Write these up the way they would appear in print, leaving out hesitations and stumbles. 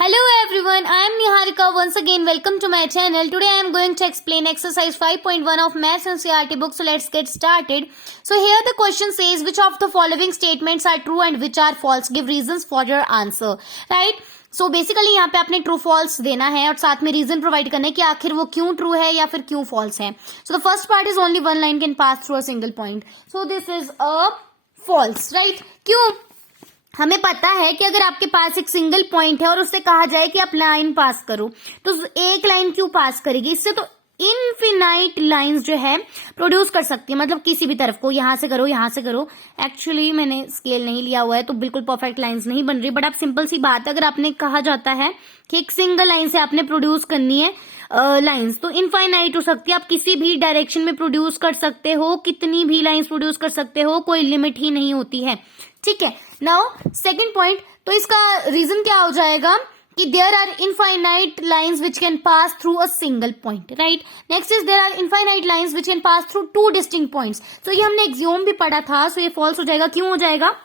Hello everyone, I am Niharika. Once again, welcome to my channel. Today I am going to explain exercise 5.1 of Maths NCERT book. So let's get started. So here the question says, which of the following statements are true and which are false? Give reasons for your answer. Right? So basically यहाँ पे आपने true false देना है और साथ में reason provide करना है कि आखिर वो क्यों ट्रू है या फिर क्यों फॉल्स है. So the first part is only one line can pass through a single point. So this is a false. Right? क्यों? हमें पता है कि अगर आपके पास एक सिंगल पॉइंट है और उससे कहा जाए कि आप लाइन पास करो तो एक लाइन क्यों पास करेगी? इससे तो इनफिनाइट लाइंस जो है प्रोड्यूस कर सकती है, मतलब किसी भी तरफ को यहां से करो यहां से करो. एक्चुअली मैंने स्केल नहीं लिया हुआ है तो बिल्कुल परफेक्ट लाइंस नहीं बन रही, बट आप सिंपल सी बात, अगर आपने कहा जाता है कि एक सिंगल लाइन से आपने प्रोड्यूस करनी है लाइंस तो इनफाइनाइट हो सकती है. आप किसी भी डायरेक्शन में प्रोड्यूस कर सकते हो, कितनी भी लाइंस प्रोड्यूस कर सकते हो, कोई लिमिट ही नहीं होती है. ठीक है. नाउ सेकंड पॉइंट, तो इसका रीजन क्या हो जाएगा कि there are infinite lines which can pass through a single point. Right? Next is there are infinite lines which can pass through two distinct points. तो ये हमने एक्सियोम भी पढ़ा था, सो ये फॉल्स हो जाएगा. क्यों हो जाएगा?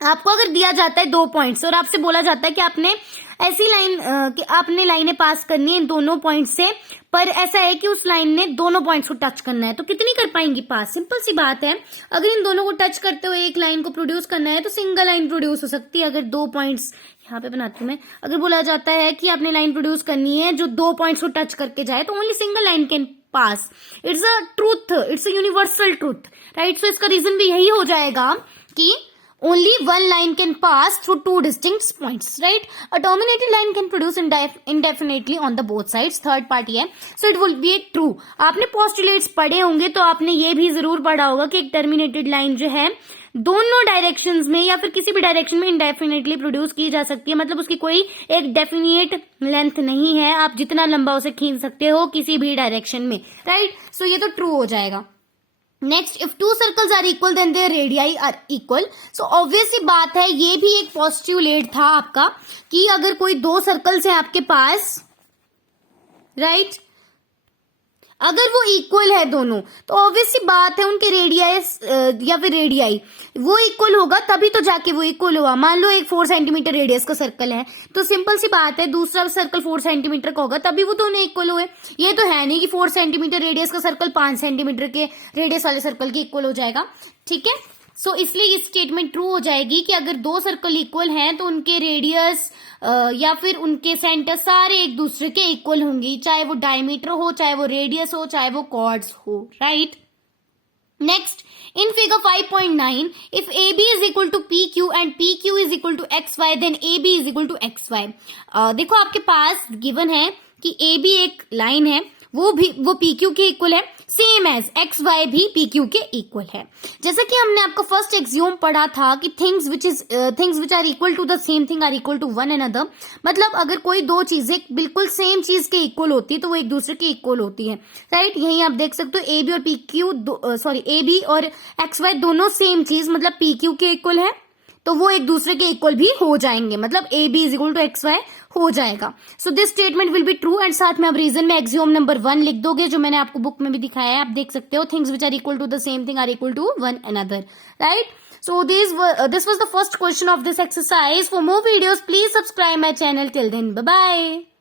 आपको अगर दिया जाता है 2 पॉइंट्स और आपसे बोला जाता है कि आपने ऐसी लाइन कि आपने लाइनें पास करनी है इन दोनों पॉइंट से, पर ऐसा है कि उस लाइन ने दोनों पॉइंट्स को टच करना है, तो कितनी कर पाएंगी पास? सिंपल सी बात है, अगर इन दोनों को टच करते हुए एक लाइन को प्रोड्यूस करना है तो सिंगल लाइन प्रोड्यूस हो सकती है. अगर 2 पॉइंट्स यहाँ पे बनाती हूँ मैं, अगर बोला जाता है कि आपने लाइन प्रोड्यूस करनी है जो 2 पॉइंट्स को टच करके जाए तो only single line can pass. It's a truth, it's a universal truth. Right? So इसका रीजन भी यही हो जाएगा कि only one line can pass through 2 distinct points. Right? A terminated line can produce indefinitely on the both sides. Third part है, so it will be a true. आपने postulates पढ़े होंगे तो आपने ये भी जरूर पढ़ा होगा कि एक terminated line जो है दोनों डायरेक्शंस में या फिर किसी भी डायरेक्शन में इंडेफिनेटली प्रोड्यूस की जा सकती है, मतलब उसकी कोई एक डेफिनेट लेंथ नहीं है, आप जितना लंबा उसे खींच सकते हो किसी भी डायरेक्शन में. राइट? सो ये तो ट्रू हो जाएगा. Next, if 2 circles are equal then their radii are equal. So obvious सी बात है, ये भी एक पोस्ट्यूलेट था आपका कि अगर कोई 2 सर्कल्स हैं आपके पास, राइट, अगर वो इक्वल है दोनों तो ऑब्वियस सी बात है उनके रेडियस या फिर रेडियाई वो इक्वल होगा, तभी तो जाके वो इक्वल हुआ. मान लो एक 4 सेंटीमीटर रेडियस का सर्कल है तो सिंपल सी बात है दूसरा सर्कल 4 सेंटीमीटर का होगा, तभी वो दोनों इक्वल हुए. ये तो है नहीं कि 4 सेंटीमीटर रेडियस का सर्कल 5 सेंटीमीटर के रेडियस वाले सर्कल के इक्वल हो जाएगा. ठीक है? सो इसलिए ये स्टेटमेंट ट्रू हो जाएगी कि अगर 2 सर्कल इक्वल हैं तो उनके रेडियस या फिर उनके सेंटर सारे एक दूसरे के इक्वल होंगे, चाहे वो डायमीटर हो, चाहे वो रेडियस हो, चाहे वो कॉर्ड्स हो. Right? Next, in figure 5.9, if AB is equal to PQ and PQ is equal to XY, then AB is equal to XY. देखो आपके पास गिवन है कि AB एक लाइन है, वो PQ के इक्वल है, सेम एज XY भी PQ के इक्वल है. जैसा कि हमने आपका फर्स्ट एक्सियोम पढ़ा था कि things which are equal to the same thing are equal to one another. मतलब अगर कोई 2 चीजें बिल्कुल सेम चीज के इक्वल होती है तो वो एक दूसरे के इक्वल होती है. राइट? यही आप देख सकते हो, AB और PQ AB और XY दोनों सेम चीज, मतलब PQ के इक्वल है तो वो एक दूसरे के इक्वल भी हो जाएंगे, मतलब AB is equal to XY हो जाएगा. So this statement will be true. And साथ में आप रीजन में एक्सियोम नंबर 1 लिख दोगे, जो मैंने आपको बुक में भी दिखाया है, आप देख सकते हो. Things which are equal to the same thing are equal to one another. Right? So this was the first question of this exercise. For more videos, please subscribe my channel. Till then, bye bye.